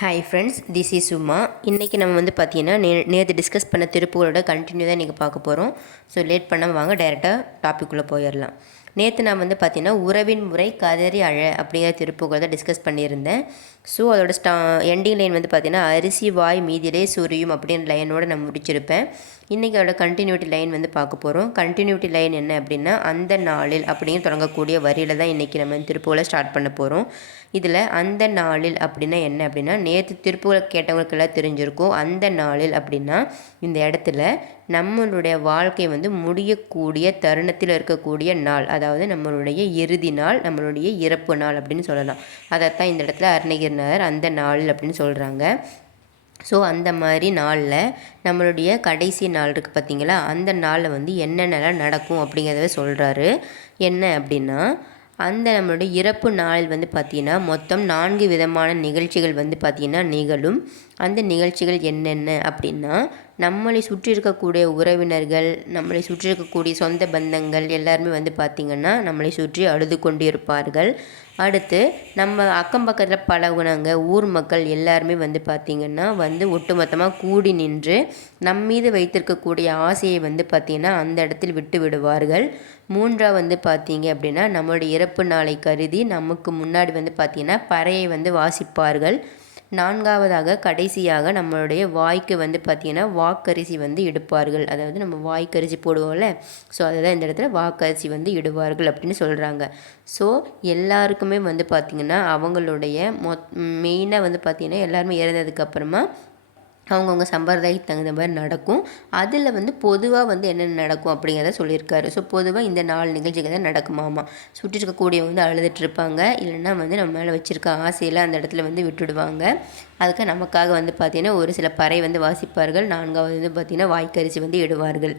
Hi friends this is சும்மா இன்றைக்கி நம்ம வந்து பார்த்தீங்கன்னா நே நேற்று டிஸ்கஸ் பண்ண திருப்புகளோட கண்டினியூ தான் இன்றைக்கி பார்க்க போகிறோம் ஸோ லேட் பண்ணாமல் வாங்க டைரெக்டாக டாபிக்குள்ளே போயிடலாம். நேற்று நான் வந்து பார்த்தீங்கன்னா உறவின் முறை கதறி அழ அப்படிங்கிற திருப்புகள் தான் டிஸ்கஸ் பண்ணியிருந்தேன். ஸோ அதோட ஸ்டா எண்டிங் லைன் வந்து பார்த்தீங்கன்னா அரிசி வாய் மீதிலே சுரியும் அப்படின்ற லைனோட நான் முடிச்சிருப்பேன். இன்றைக்கி அதோட கண்டினியூட்டி லைன் வந்து பார்க்க போகிறோம் கண்டினியூட்டி லைன் என்ன அப்படின்னா அந்த நாளில் அப்படின்னு தொடங்கக்கூடிய வரியில் தான் இன்றைக்கி நம்ம திருப்புகளை ஸ்டார்ட் பண்ண போகிறோம் இதில் அந்த நாளில் அப்படின்னா என்ன அப்படின்னா நேற்று திருப்புகளை கேட்டவங்களுக்கெல்லாம் தெரிஞ்சிருக்கும். அந்த நாளில் அப்படின்னா இந்த இடத்துல நம்மளுடைய வாழ்க்கை வந்து முடியக்கூடிய தருணத்தில் இருக்கக்கூடிய நாள் அதாவது நம்மளுடைய இறுதி நாள் நம்மளுடைய இறப்பு நாள் அப்படின்னு சொல்லலாம். அதைத்தான் இந்த இடத்துல அருணகிரிநாதர் அந்த நாள் அப்படின்னு சொல்கிறாங்க ஸோ அந்த மாதிரி நாளில் நம்மளுடைய கடைசி நாள் இருக்குது பார்த்திங்களா அந்த நாளில் வந்து என்னென்னலாம் நடக்கும் அப்படிங்கிறத சொல்கிறாரு என்ன அப்படின்னா அந்த நம்மளுடைய இறப்பு நாளில் வந்து பார்த்திங்கன்னா மொத்தம் நான்கு விதமான நிகழ்ச்சிகள் வந்து பார்த்திங்கன்னா நிகழும். அந்த நிகழ்ச்சிகள் என்னென்ன அப்படின்னா நம்மளை சுற்றி இருக்கக்கூடிய உறவினர்கள் நம்மளை சுற்றி இருக்கக்கூடிய சொந்த பந்தங்கள் எல்லாருமே வந்து பார்த்திங்கன்னா நம்மளை சுற்றி அழுது கொண்டு இருப்பார்கள் அடுத்து நம்ம அக்கம் பக்கத்தில் பழகுனவங்க ஊர் மக்கள் எல்லாருமே வந்து பார்த்திங்கன்னா வந்து ஒட்டுமொத்தமாக கூடி நின்று நம் மீது வைத்திருக்கக்கூடிய ஆசையை வந்து பார்த்திங்கன்னா அந்த இடத்தில் விட்டு விடுவார்கள். மூன்றாக வந்து பார்த்தீங்க அப்படின்னா நம்மளுடைய இறப்பு நாளை கருதி நமக்கு முன்னாடி வந்து பார்த்திங்கன்னா பறையை வந்து வாசிப்பார்கள். நான்காவதாக கடைசியாக நம்மளுடைய வாய்க்கு வந்து பார்த்திங்கன்னா வாக்கரிசி வந்து இடுப்பார்கள். அதாவது நம்ம வாய்க்கரிசி போடுவோம்ல. ஸோ அதை தான் இந்த இடத்துல வாக்கரிசி வந்து இடுவார்கள் அப்படின்னு சொல்கிறாங்க ஸோ எல்லாருக்குமே வந்து பார்த்திங்கன்னா அவங்களுடைய மொத் மெயினாக வந்து பார்த்திங்கன்னா எல்லாருமே இறந்ததுக்கப்புறமா அவங்கவுங்க சம்பிரதாயத்துக்கு தகுந்த மாதிரி நடக்கும். அதில் வந்து பொதுவாக வந்து என்னென்ன நடக்கும் அப்படிங்கிறத சொல்லியிருக்காரு. ஸோ பொதுவாக இந்த நாலு நிகழ்ச்சிகள் தான் நடக்குமாமா? சுற்றி இருக்கக்கூடியவங்க வந்து அழுதுட்டு இருப்பாங்க. இல்லைன்னா வந்து நம்ம மேலே வச்சுருக்க ஆசையில் அந்த இடத்துல வந்து விட்டுடுவாங்க. அதுக்கு நமக்காக வந்து பார்த்திங்கன்னா ஒரு சில பறை வந்து வாசிப்பார்கள். நான்காவது வந்து பார்த்திங்கன்னா வாய்க்கரிசி வந்து இடுவார்கள்.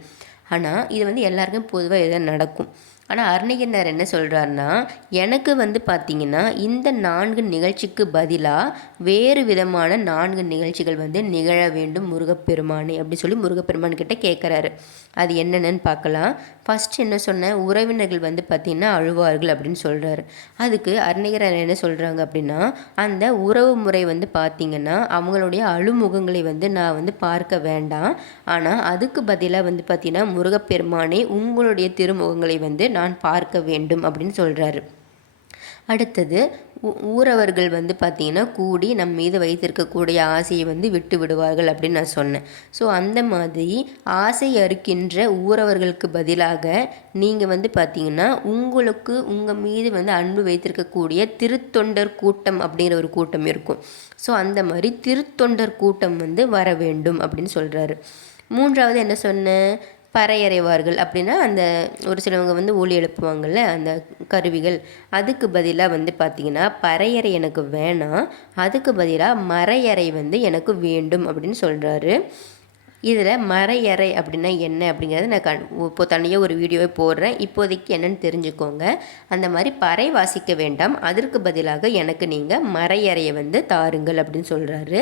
ஆனால் இது வந்து எல்லாருக்கும் பொதுவாக எதாவது நடக்கும். ஆனால் அருணகிரினார் என்ன சொல்கிறாருன்னா எனக்கு வந்து பார்த்திங்கன்னா இந்த நான்கு நிகழ்ச்சிக்கு பதிலாக வேறு விதமான நான்கு நிகழ்ச்சிகள் வந்து நிகழ வேண்டும் முருகப்பெருமானே அப்படி சொல்லி முருகப்பெருமான் கிட்ட கேட்குறாரு அது என்னென்னு பார்க்கலாம் ஃபஸ்ட் என்ன சொன்ன உறவினர்கள் வந்து பார்த்திங்கன்னா அழுவார்கள் அப்படின்னு சொல்கிறாரு அதுக்கு அருணகிரர் என்ன சொல்கிறாங்க அப்படின்னா அந்த உறவு முறை வந்து பார்த்திங்கன்னா அவங்களுடைய அழுமுகங்களை வந்து நான் வந்து பார்க்க வேண்டாம். ஆனால் அதுக்கு பதிலாக வந்து பார்த்திங்கன்னா முருகப்பெருமானே உங்களுடைய திருமுகங்களை வந்து நான் நான் பார்க்க வேண்டும் அப்படின்னு சொல்கிறாரு அடுத்தது ஊரவர்கள் வந்து பார்த்திங்கன்னா கூடி நம் மீது வைத்திருக்கக்கூடிய ஆசையை வந்து விட்டு விடுவார்கள் அப்படின்னு நான் சொன்னேன். ஸோ அந்த மாதிரி ஆசை அறுக்கின்ற ஊரவர்களுக்கு பதிலாக நீங்கள் வந்து பார்த்திங்கன்னா உங்களுக்கு உங்கள் மீது வந்து அன்பு வைத்திருக்கக்கூடிய திருத்தொண்டர் கூட்டம் அப்படிங்கிற ஒரு கூட்டம் இருக்கும். ஸோ அந்த மாதிரி திருத்தொண்டர் கூட்டம் வந்து வர வேண்டும் அப்படின்னு சொல்கிறாரு மூன்றாவது என்ன சொன்னேன்? பறையறைவார்கள் அப்படின்னா அந்த ஒரு சிலவங்க வந்து ஒளி எழுப்புவாங்கள்ல அந்த கருவிகள். அதுக்கு பதிலாக வந்து பார்த்திங்கன்னா பறையறை எனக்கு வேணாம் அதுக்கு பதிலாக மறையறை வந்து எனக்கு வேண்டும் அப்படின்னு சொல்கிறாரு இதில் மறையறை அப்படின்னா என்ன அப்படிங்கிறத நான் கண் இப்போ தனியாக ஒரு வீடியோவை போடுறேன். இப்போதைக்கு என்னென்னு தெரிஞ்சுக்கோங்க. அந்த மாதிரி பறை வாசிக்க வேண்டாம். அதற்கு பதிலாக எனக்கு நீங்கள் மறையறையை வந்து தாருங்கள் அப்படின்னு சொல்கிறாரு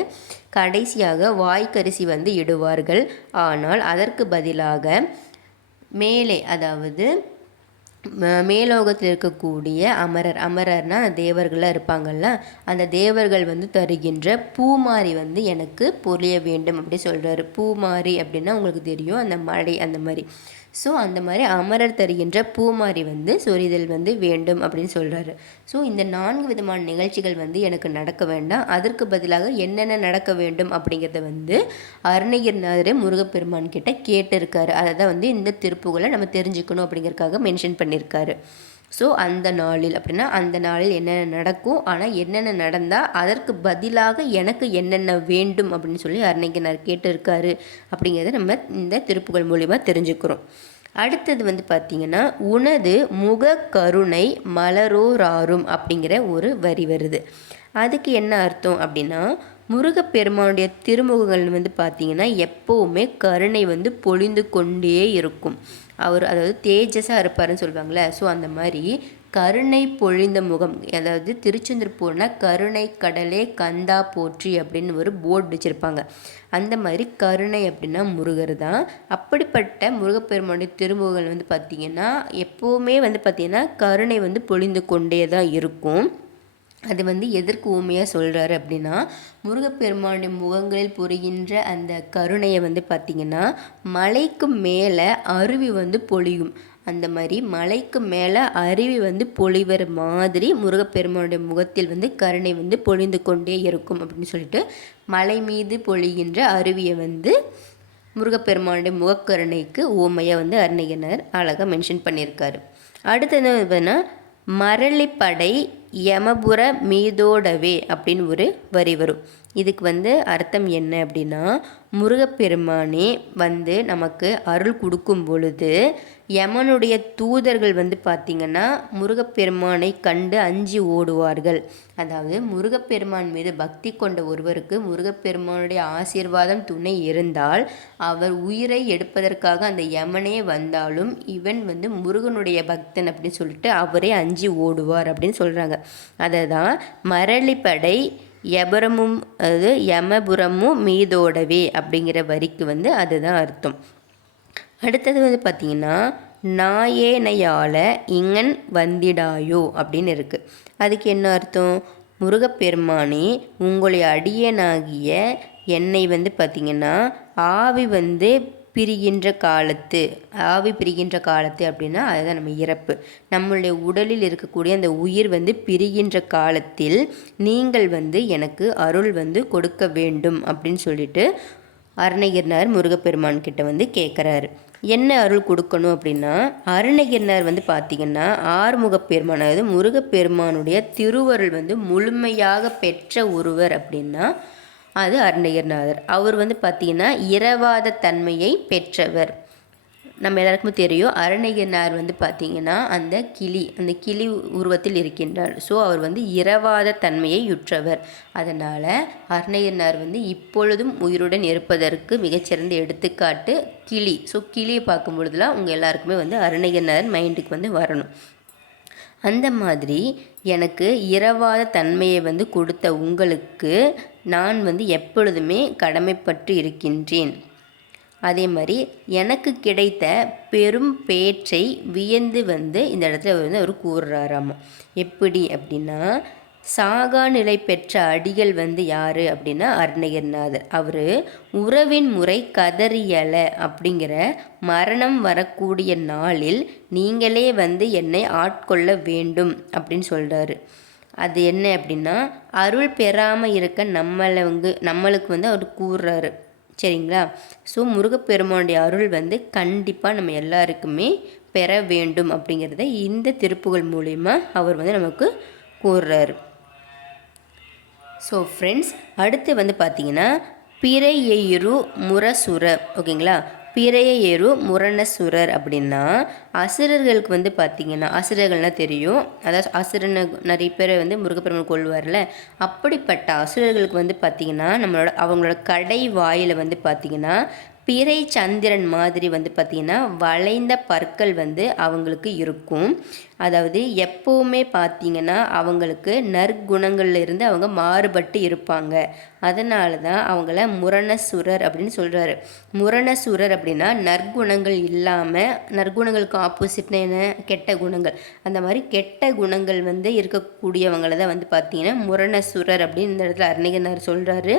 கடைசியாக வாய்க்கரிசி வந்து இடுவார்கள். ஆனால் அதற்கு பதிலாக மேலே அதாவது மேலோகத்தில் இருக்கக்கூடிய அமரர். அமரர்னால் தேவர்களாக இருப்பாங்கள்ல அந்த தேவர்கள் வந்து தருகின்ற பூமாரி வந்து எனக்கு பொழிய வேண்டும் அப்படி சொல்கிறாரு பூமாரி அப்படின்னா உங்களுக்கு தெரியும். அந்த மழை அந்த மாதிரி. ஸோ அந்த மாதிரி அமரர் தருகின்ற பூமாரி வந்து சொரிதல் வந்து வேண்டும் அப்படின்னு சொல்கிறாரு ஸோ இந்த நான்கு விதமான நிகழ்ச்சிகள் வந்து எனக்கு நடக்க வேண்டாம். அதற்கு பதிலாக என்னென்ன நடக்க வேண்டும் அப்படிங்கிறத வந்து அருணகிரிநாதரே முருகப்பெருமான் கிட்ட கேட்டிருக்காரு. அதை தான் வந்து இந்த திருப்புகளை நம்ம தெரிஞ்சுக்கணும் அப்படிங்கிறதுக்காக மென்ஷன் பண்ணியிருக்காரு. ஸோ அந்த நாளில் அப்படின்னா அந்த நாளில் என்னென்ன நடக்கும் ஆனால் என்னென்ன நடந்தால் அதற்கு பதிலாக எனக்கு என்னென்ன வேண்டும் அப்படின்னு சொல்லி அருணகிரினார் கேட்டிருக்காரு அப்படிங்கிறத நம்ம இந்த திருப்புகள் மூலிமா தெரிஞ்சுக்கிறோம். அடுத்தது வந்து பார்த்திங்கன்னா உனது முக கருணை மலரோராரும் அப்படிங்கிற ஒரு வரி வருது. அதுக்கு என்ன அர்த்தம் அப்படின்னா முருகப்பெருமானுடைய திருமுகங்கள் வந்து பார்த்திங்கன்னா எப்போவுமே கருணை வந்து பொழிந்து கொண்டே இருக்கும். அவர் அதாவது தேஜஸாக இருப்பாருன்னு சொல்லுவாங்களே ஸோ அந்த மாதிரி கருணை பொழிந்த முகம் அதாவது திருச்செந்தூர் போனால் கருணை கடலே கந்தா போற்றி அப்படின்னு ஒரு போர்டு வச்சுருப்பாங்க. அந்த மாதிரி கருணை அப்படின்னா முருகர் தான். அப்படிப்பட்ட முருகப்பெருமானுடைய திருமுகங்கள் வந்து பார்த்திங்கன்னா எப்போவுமே வந்து பார்த்திங்கன்னா கருணை வந்து பொழிந்து கொண்டே தான் இருக்கும். அது வந்து எதற்கு ஊமையாக சொல்கிறாரு அப்படின்னா முருகப்பெருமானுடைய முகங்களில் புரிகின்ற அந்த கருணையை வந்து பார்த்திங்கன்னா மலைக்கு மேலே அருவி வந்து பொழியும். அந்த மாதிரி மலைக்கு மேலே அருவி வந்து பொழிவர் மாதிரி முருகப்பெருமானுடைய முகத்தில் வந்து கருணை வந்து பொழிந்து கொண்டே இருக்கும் அப்படின்னு சொல்லிட்டு மலை மீது பொழிகின்ற அருவியை வந்து முருகப்பெருமானுடைய முகக்கருணைக்கு ஓமையாக வந்து அருணையினர் அழகாக மென்ஷன் பண்ணியிருக்காரு. அடுத்தது பார்த்தீங்கன்னா மரளிப்படை யமபுர மீதோடவே அப்படின்னு ஒரு வரி வரும். இதுக்கு வந்து அர்த்தம் என்ன அப்படின்னா முருகப்பெருமானே வந்து நமக்கு அருள் கொடுக்கும் பொழுது யமனுடைய தூதர்கள் வந்து பார்த்திங்கன்னா முருகப்பெருமானை கண்டு அஞ்சி ஓடுவார்கள். அதாவது முருகப்பெருமான் மீது பக்தி கொண்ட ஒருவருக்கு முருகப்பெருமானுடைய ஆசீர்வாதம் துணை இருந்தால் அவர் உயிரை எடுப்பதற்காக அந்த யமனே வந்தாலும் இவன் வந்து முருகனுடைய பக்தன் அப்படின்னு சொல்லிட்டு அவரே அஞ்சி ஓடுவார் அப்படின்னு சொல்கிறாங்க அதை தான் மரளிப்படை யபரமும் அது யமபுரமும் மீதோடவே அப்படிங்கிற வரிக்கு வந்து அதுதான் அர்த்தம். அடுத்தது வந்து பார்த்திங்கன்னா நாயேனையால இங்கன் வந்திடாயோ அப்படின்னு இருக்குது அதுக்கு என்ன அர்த்தம்? முருகப்பெருமானே உங்களுடைய அடியனாகிய என்னை வந்து பார்த்திங்கன்னா ஆவி வந்து பிரிகின்ற காலத்து ஆவி பிரிகின்ற காலத்து அப்படின்னா அதுதான் நம்ம இறப்பு. நம்மளுடைய உடலில் இருக்கக்கூடிய அந்த உயிர் வந்து பிரிகின்ற காலத்தில் நீங்கள் வந்து எனக்கு அருள் வந்து கொடுக்க வேண்டும் அப்படின்னு சொல்லிட்டு அருணகிரினார் முருகப்பெருமான் கிட்ட வந்து கேட்குறாரு என்ன அருள் கொடுக்கணும் அப்படின்னா அருணகிரினார் வந்து பார்த்திங்கன்னா ஆறுமுகப்பெருமான் அதாவது முருகப்பெருமானுடைய திருவருள் வந்து முழுமையாக பெற்ற ஒருவர் அப்படின்னா அது அருணகிரிநாதர். அவர் வந்து பார்த்திங்கன்னா இரவாத தன்மையை பெற்றவர். நம்ம எல்லாருக்குமே தெரியும் அருணகிரினார் வந்து பார்த்திங்கன்னா அந்த கிளி அந்த கிளி உருவத்தில் இருக்கின்றார். ஸோ அவர் வந்து இரவாத தன்மையை யுற்றவர். அதனால் அருணகிரினார் வந்து இப்பொழுதும் உயிருடன் இருப்பதற்கு மிகச்சிறந்த எடுத்துக்காட்டு கிளி. ஸோ கிளியை பார்க்கும் பொழுதுலாம் உங்கள் எல்லாருக்குமே வந்து அருணகிரினார் மைண்டுக்கு வந்து வரணும். அந்த மாதிரி எனக்கு இரவாத தன்மையை வந்து கொடுத்த உங்களுக்கு நான் வந்து எப்பொழுதுமே கடமைப்பட்டு இருக்கின்றேன். அதே மாதிரி எனக்கு கிடைத்த பெரும் பேற்றை வியந்து வந்து இந்த இடத்துல வந்து அவர் கூறுறாராமா. எப்படி அப்படின்னா சாகா நிலை பெற்ற அடிகள் வந்து யார் அப்படின்னா அருணகிரிநாதர். அவர் உறவின் முறை கதறியல அப்படிங்கிற மரணம் வரக்கூடிய நாளில் நீங்களே வந்து என்னை ஆட்கொள்ள வேண்டும் அப்படின்னு சொல்கிறாரு அது என்ன அப்படின்னா அருள் பெறாமல் இருக்க நம்மளை வந்து நம்மளுக்கு வந்து அவர் கூறுறாரு. சரிங்களா? ஸோ முருகப்பெருமானுடைய அருள் வந்து கண்டிப்பாக நம்ம எல்லாருக்குமே பெற வேண்டும் அப்படிங்கிறத இந்த திருப்புகள் மூலிமா அவர் வந்து நமக்கு கூறுறாரு. ஸோ ஃப்ரெண்ட்ஸ் அடுத்து வந்து பார்த்தீங்கன்னா பிறையெயிரு முரசுர. ஓகேங்களா? பிறையேறு முரணசுரர் அப்படின்னா அசுரர்களுக்கு வந்து பார்த்திங்கன்னா அசுரர்கள்னால் தெரியும். அதாவது அசுரனை நிறைய பேரை வந்து முருகப்பெருமன் கொள்வார்ல அப்படிப்பட்ட அசுரர்களுக்கு வந்து பார்த்திங்கன்னா நம்மளோட அவங்களோட கடை வாயில் வந்து பார்த்திங்கன்னா பிறை சந்திரன் மாதிரி வந்து பார்த்திங்கன்னா வளைந்த பற்கள் வந்து அவங்களுக்கு இருக்கும். அதாவது எப்போவுமே பார்த்திங்கன்னா அவங்களுக்கு நற்குணங்கள்லேருந்து அவங்க மாறுபட்டு இருப்பாங்க. அதனால தான் அவங்கள முரணசுரர் அப்படின்னு சொல்கிறாரு முரணசுரர் அப்படின்னா நற்குணங்கள் இல்லாமல் நற்குணங்களுக்கு ஆப்போசிட்னா என்ன? கெட்ட குணங்கள். அந்த மாதிரி கெட்ட குணங்கள் வந்து இருக்கக்கூடியவங்கள தான் வந்து பார்த்திங்கன்னா முரணசுரர் அப்படின்னு இந்த இடத்துல அருணகிரினார் சொல்கிறாரு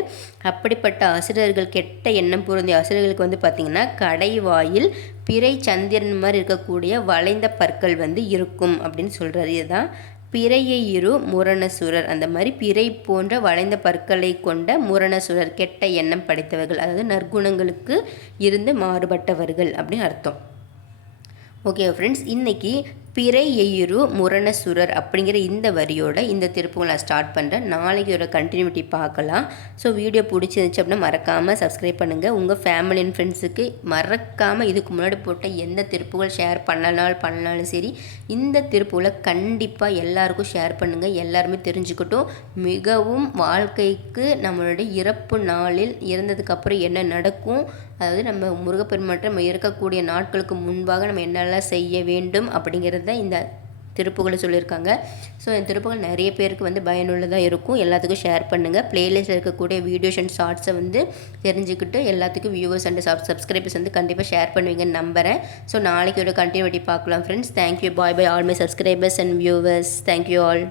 அப்படிப்பட்ட அசுரர்கள் கெட்ட எண்ணம் பொருந்திய அசுரர்களுக்கு வந்து பார்த்திங்கன்னா கடைவாயில் பிறை சந்திரன் மாதிரி இருக்கக்கூடிய வளைந்த பற்கள் வந்து இருக்கும் அப்படின்னு சொல்கிறது இதுதான். பிறையை இரு முரணசுரர். அந்த மாதிரி பிறை போன்ற வளைந்த பற்களை கொண்ட முரணசுரர் கெட்ட எண்ணம் படைத்தவர்கள் அதாவது நற்குணங்களுக்கு இருந்து மாறுபட்டவர்கள் அப்படின்னு அர்த்தம். ஓகே ஃப்ரெண்ட்ஸ் இன்றைக்கி பிறை எயிரு முரணசுரர் அப்படிங்கிற இந்த வரியோட இந்த திருப்பங்களை நான் ஸ்டார்ட் பண்ணுறேன் நாளைக்கு ஒரு கண்டினியூட்டி பார்க்கலாம். ஸோ வீடியோ பிடிச்சிருந்துச்சு அப்படின்னா மறக்காமல் சப்ஸ்கிரைப் பண்ணுங்கள் உங்கள் ஃபேமிலி அண்ட் ஃப்ரெண்ட்ஸுக்கு மறக்காமல் இதுக்கு முன்னாடி போட்ட எந்த திருப்புகள் ஷேர் பண்ணனாலும் பண்ணாலும் சரி இந்த திருப்புகளை கண்டிப்பாக எல்லாருக்கும் ஷேர் பண்ணுங்கள் எல்லாருமே தெரிஞ்சுக்கட்டும். மிகவும் வாழ்க்கைக்கு நம்மளுடைய இறப்பு நாளில் இறந்ததுக்கப்புறம் என்ன நடக்கும்? அதாவது நம்ம முருகப்பெருமாற்றம் இருக்கக்கூடிய நாட்களுக்கு முன்பாக நம்ம என்னெல்லாம் செய்ய வேண்டும் அப்படிங்கிறது தான் இந்த திருப்புகளை சொல்லியிருக்காங்க. ஸோ இந்த திருப்புகள் நிறைய பேருக்கு வந்து பயனுள்ளதாக இருக்கும். எல்லாத்துக்கும் ஷேர் பண்ணுங்கள் ப்ளேலிஸ்ட்டில் இருக்கக்கூடிய வீடியோஸ் அண்ட் ஷார்ட்ஸை வந்து தெரிஞ்சுக்கிட்டு எல்லாத்துக்கும் வியூவர்ஸ் அண்ட் சப் சப்ஸ்கிரைபர்ஸ் வந்து கண்டிப்பாக ஷேர் பண்ணுவீங்கன்னு நம்புகிறேன் ஸோ நாளைக்கு ஒரு கண்டினியூட்டி பார்க்கலாம் friends thank you bye bye all my subscribers and viewers thank you all